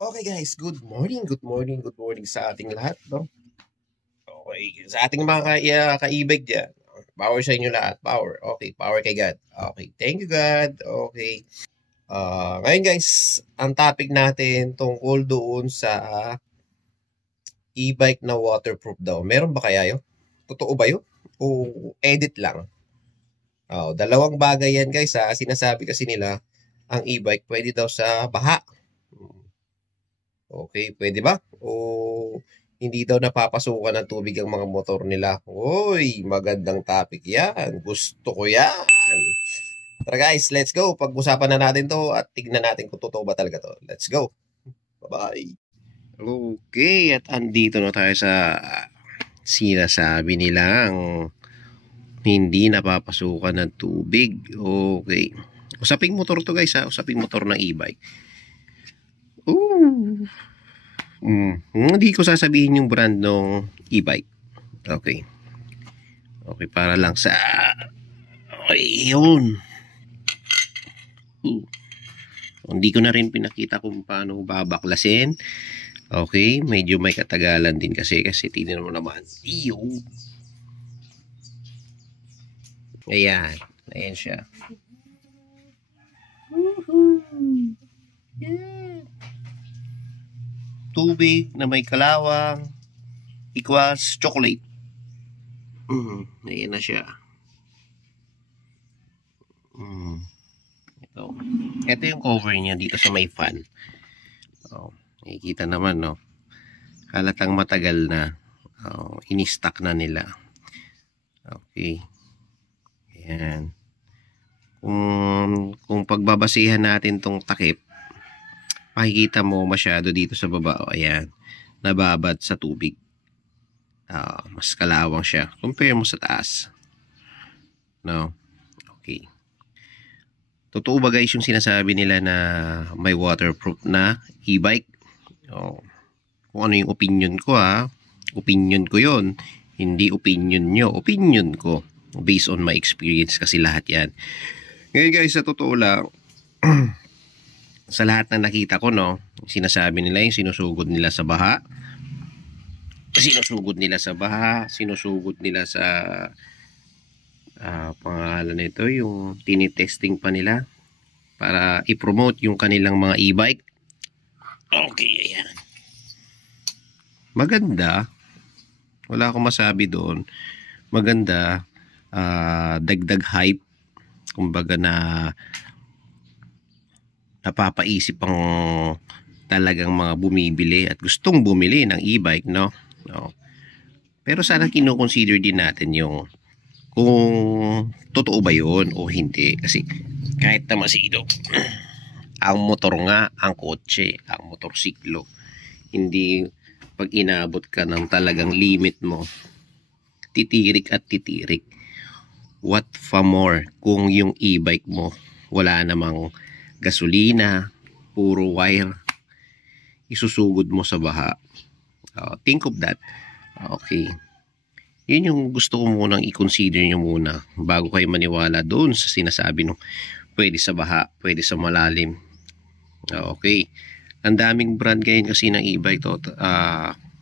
Okay guys, good morning sa ating lahat, no? Okay, sa ating mga kaibig dyan. Power sa inyo lahat, power. Okay, power kay God. Okay, thank you God. Okay. Ngayon guys, ang topic natin tungkol doon sa e-bike na waterproof daw. Meron ba kaya yun? Totoo ba yun? O edit lang? Dalawang bagay yan guys ha. Sinasabi kasi nila, ang e-bike pwede daw sa baha. Okay, pwede ba? O hindi daw napapasukan ng tubig ang mga motor nila? Uy, magandang topic yan. Gusto ko yan. Tara guys, let's go. Pag-usapan na natin to at tignan natin kung totoo ba talaga to. Let's go. Bye-bye. Okay, at andito na tayo sa sinasabi nilang hindi napapasukan ng tubig. Okay. Usaping motor to guys ha. Usaping motor ng e-bike. Ooh. Hindi ko sasabihin yung brand ng e-bike. Okay. Okay, para lang sa... Okay, yun. Hindi ko na rin pinakita kung paano babaklasin. Okay, medyo may katagalan din kasi tingnan mo naman. Iyo. Ayan. Ayan siya. Yeah. Tubig na may kalawang equals chocolate. Ayan na siya. Ito yung cover niya dito sa may fan. Nakikita naman, no? Halatang matagal na. Ini-stock na nila. Okay. Ayan. Kung pagbabasihan natin tong takip, makikita mo masyado dito sa baba. Ayan. Nababad sa tubig. Mas kalawang siya. Compare mo sa taas. No? Okay. Totoo ba guys yung sinasabi nila na may waterproof na e-bike? Kung ano yung opinion ko ha. Opinion ko yon. Hindi opinion nyo. Opinion ko. Based on my experience kasi lahat yan. Ngayon guys, sa totoo lang, sa lahat na nakita ko, no, sinasabi nila yung sinusugod nila sa baha. Sinusugod nila sa baha. Sinusugod nila sa pangalan nito, yung tinitesting pa nila para i-promote yung kanilang mga e-bike. Okay, ayan. Maganda. Wala akong masabi doon. Maganda. Dagdag hype. Kumbaga na napapaisip ang talagang mga bumibili at gustong bumili ng e-bike, no? Pero sana kino-consider din natin yung kung totoo ba yun o hindi. Kasi kahit na masido, ang motor nga, ang kotse, ang motorsiklo, hindi pag inabot ka ng talagang limit mo, titirik at titirik. What for more kung yung e-bike mo wala namang gasolina, puro wire, isusugod mo sa baha. Think of that. Okay. Yun yung gusto ko munang i-consider nyo muna bago kayo maniwala doon sa sinasabi nung pwede sa baha, pwede sa malalim. Okay. Ang daming brand ngayon kasi ng e-bike to.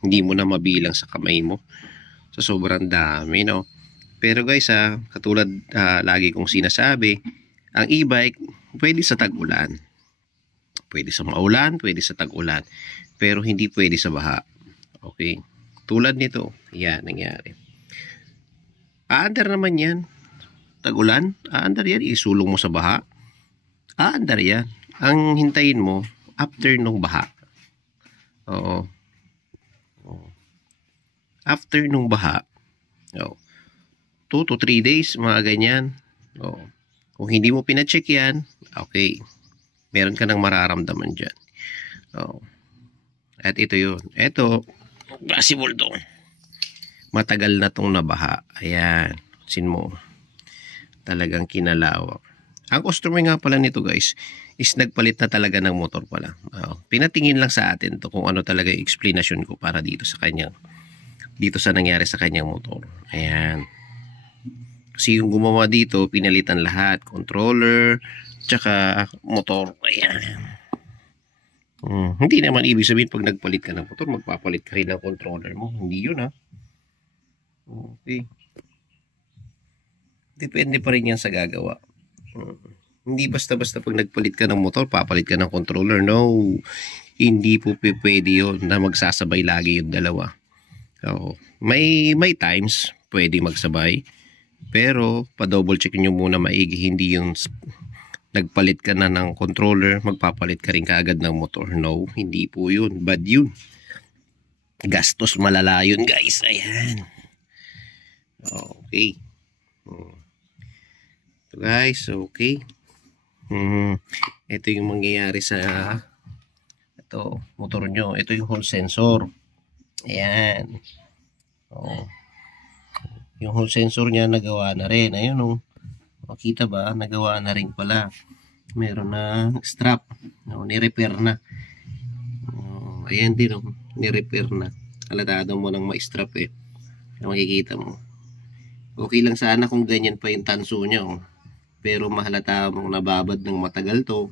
Hindi mo na mabilang sa kamay mo. So sobrang dami, no? Pero guys, katulad lagi kong sinasabi, ang e-bike pwede sa tag-ulan. Pwede sa maulan, pwede sa tag-ulan. Pero hindi pwede sa baha. Okay? Tulad nito, yan nangyari. Aandar naman yan. Tag-ulan, aandar yan. Isulong mo sa baha. Aandar yan. Ang hintayin mo, after nung baha. Oo. After nung baha, 2 to 3 days, mga ganyan. Kung hindi mo pina-check yan, okay. Meron ka nang mararamdaman dyan. At ito yun. Ito, possible to. Matagal na tong nabaha. Ayan. Sin mo. Talagang kinalawak. Ang customer nga pala nito guys, is nagpalit na talaga ng motor pala. Pinatingin lang sa atin to kung ano talaga yung explanation ko para dito sa kanyang, dito sa nangyari sa kanyang motor. Ayan. Kasi yung gumawa dito, pinalitan lahat. Controller, tsaka motor. Ayan. Hindi naman ibig sabihin pag nagpalit ka ng motor, magpapalit ka rin ng controller mo. Hindi yun ha. Okay. Depende pa rin yan sa gagawa. Hindi basta-basta pag nagpalit ka ng motor, papalit ka ng controller. No. Hindi po pwede yun na magsasabay lagi yung dalawa. So, may times pwede magsabay. Pero pa-double check nyo muna maigi, hindi yung nagpalit ka na ng controller, magpapalit ka rin kaagad ng motor. No, hindi po yun. Bad yun. Gastos malala yun guys. Ayan. Okay. So guys, okay. Ito yung mangyayari sa ito, motor nyo. Ito yung hall sensor. Ayan. Yung hall sensor niya nagawa na rin. Ayun o. Makita ba? Nagawa na rin pala. Meron na strap. Ni-repair na. Ayan din o. Ni-repair na. Alatado mo nang ma-strap eh. Makikita mo. Okay lang sana kung ganyan pa yung tanso niya o. Pero mahalata mong nababad ng matagal to.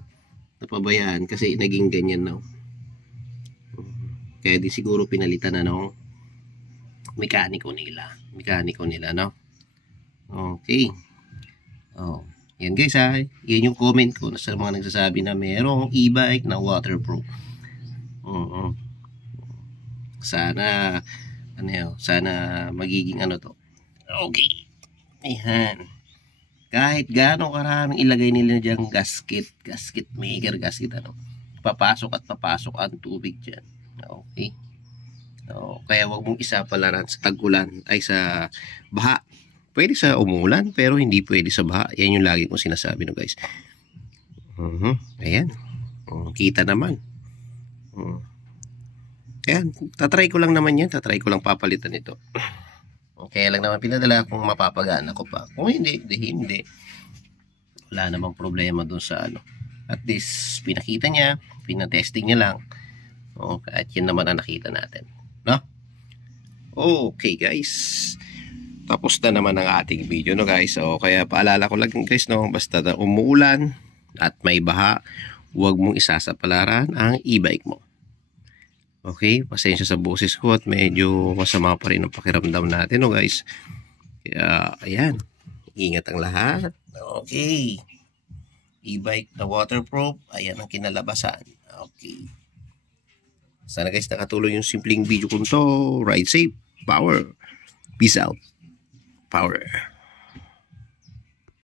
Napabayaan kasi naging ganyan na o. Kaya di siguro pinalitan na ng mekaniko nila. No? Okay. Yan guys ha. Yan yung comment ko sa mga nagsasabi na merong e-bike na waterproof. Sana sana magiging ano to. Okay. Ayan. Kahit gaano karaming ilagay nila dyan gasket maker, gasket ano. Papasok ang tubig dyan. Okay. Kaya wag mong isapalaran sa tag-ulan ay sa baha. Pwede sa umulan pero hindi pwede sa baha. Yan yung lagi kong sinasabi no guys. Ayan. Kita naman. Ayan. Tatry ko lang naman yan. Tatry ko lang papalitan ito. Kaya lang naman pinadala kung mapapagana ko pa. Kung hindi. Wala namang problema dun sa ano. At least pinakita niya. Pinatesting niya lang. At yun naman ang nakita natin. No? Okay guys. Tapos na naman ang ating video no guys. Kaya paalala ko lang guys no. Basta na umuulan at may baha, huwag mong isasapalaran ang e-bike mo. Okay? Pasensya sa boses ko at medyo masama pa rin ang pakiramdam natin no guys. Kaya ayan. Ingat ang lahat. Okay. E-bike na waterproof. Ayan ang kinalabasan. Okay. Sana guys nakatulong yung simpleng video ko to. Ride safe. Power. Peace out. Power.